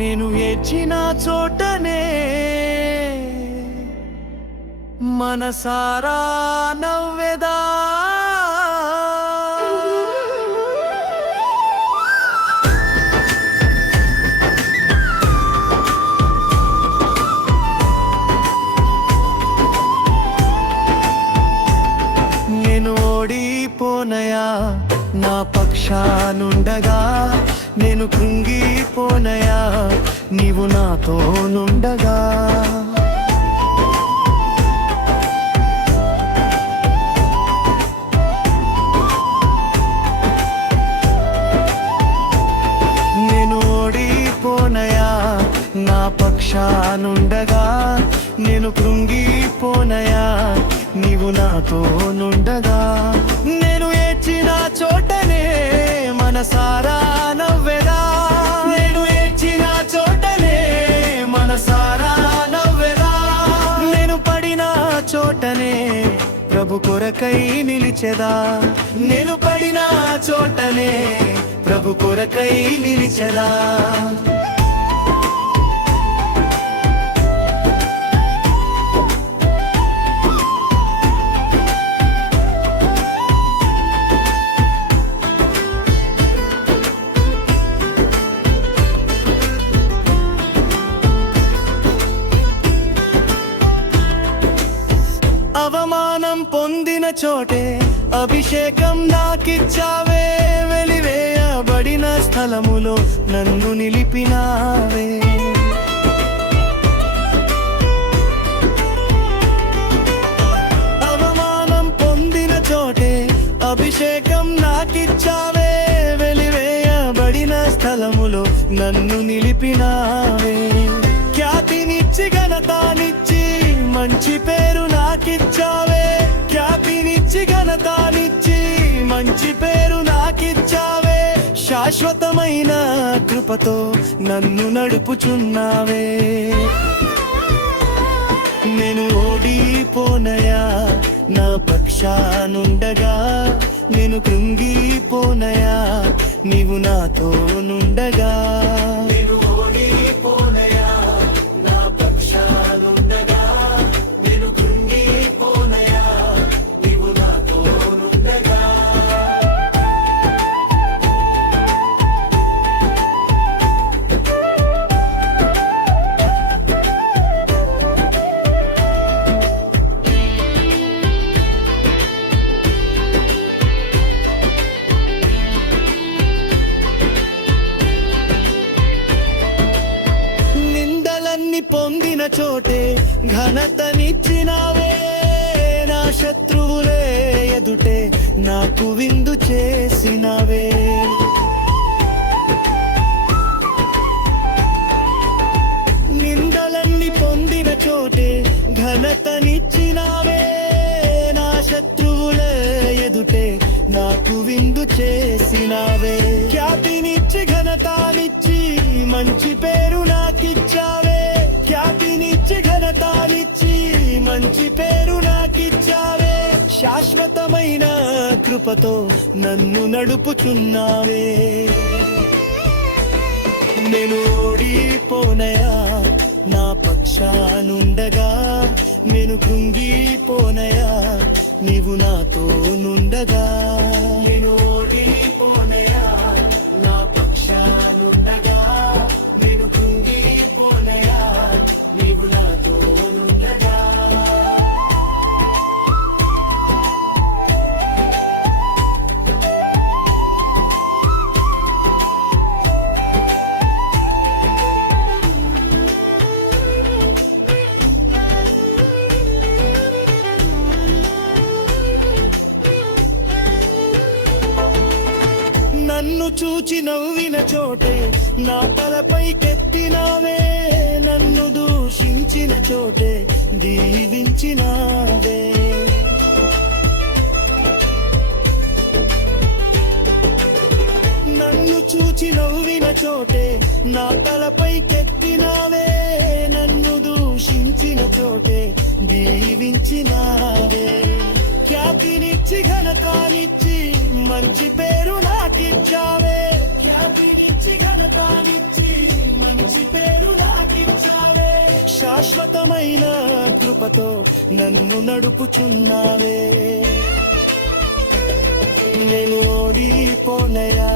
నేను ఏడ్చిన చోటనే మనసారా నవ్వెదా. నేను ఓడిపోనయా నా పక్షానుండగా, నేను కృంగిపోనయా నీవు నాతో నుండగా. నేను ఓడిపోనయా నా పక్షానుండగా, నేను కృంగిపోనయా నీవు నాతో నుండగా. నేను ఏడ్చిన చోటనే మనసారా నవ్వెదా. నేను ఏడ్చిన చోటనే మనసారా నవ్వెదా. నేను పడిన చోటనే ప్రభు కొరకై నిలిచెదా. నేను పడిన చోటనే ప్రభు కొరకై నిలిచెదా. అవమానం పొందిన చోటే అభిషేకం నాకిచ్చావే. వెలివేయబడిన స్థలములో నన్ను నిలిపినావే. అవమానం పొందిన చోటే అభిషేకం నాకిచ్చావే. వెలివేయబడిన స్థలములో నన్ను నిలిపినావే. ఖ్యాతినిచ్చి ఘనతానిచ్చి మంచి పేరు నాకిచ్చావే. ఖ్యాతినిచ్చి ఘనతానిచ్చి మంచి పేరు నాకిచ్చావే. శాశ్వతమైన కృపతో నన్ను నడుపుచున్నావే. నేను ఓడిపోనయా నా పక్షానుండగా, నేను కృంగిపోనయా నీవు నాతో నుండగా. నేను ఓడిపోనయా నా పక్షానుండగా, నేను కృంగిపోనయా నీవు నాతో నుండగా. పొందిన చోటే ఘనతనిచ్చినావే. నా శత్రువులే ఎదుటే నాకు విందు చేసినావే. నిందలన్నీ పొందిన చోటే ఘనతనిచ్చినావే. నా శత్రువులే ఎదుటే నాకు విందు చేసినావే. ఖ్యాతినిచ్చి ఘనతానిచ్చి మంచి పేరు నాకిచ్చావే. ఖ్యాతినిచ్చి ఘనతానిచ్చి మంచి పేరు నాకిచ్చావే. శాశ్వతమైన కృపతో నన్ను నడుపుచున్నావే. నేను ఓడిపోనయా నా పక్షానుండగా, నేను కృంగిపోనయా నీవు నాతో నుండగా. నేను ఓడిపోనయా నా పక్షానుండగా, నేను కృంగిపోనయా నీవు నాతో నుండగా. నన్ను చూచి నవ్విన చోటే నా తలపైకెత్తినావే. నన్ను దూషించిన చోటే దీవించినావే. నన్ను చూచి నవ్విన చోటే నా తలపైకెత్తినావే. నన్ను దూషించిన చోటే దీవించినావే. ఖ్యాతినిచ్చి ఘనతానిచ్చి మంచి పేరు నాకిచ్చావే ఖ్యాతినిచ్చి ఘనతానిచ్చి మంచి పేరు నాకిచ్చావే శాశ్వతమైన కృపతో నన్ను నడుపుచున్నావే నేను ఓడిపోనయా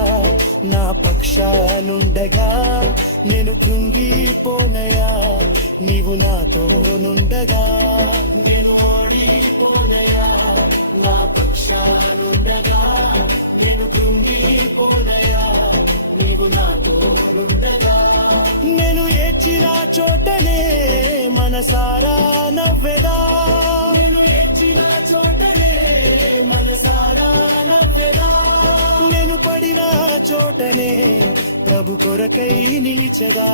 నా పక్షానుండగా నేను కృంగిపోనయా నీవు నాతో నుండగా నేను ఓడిపోనయా నా పక్షానుండగా నేను కృంగిపోనయా నీవు నాతో నుండగా నేను ఏడ్చిన చోటనే మనసారా నవ్వెదా నేను ఏడ్చిన చోటనే మనసారా నవ్వెదా నేను పడిన చోటనే ప్రభు కొరకై నిలిచెదా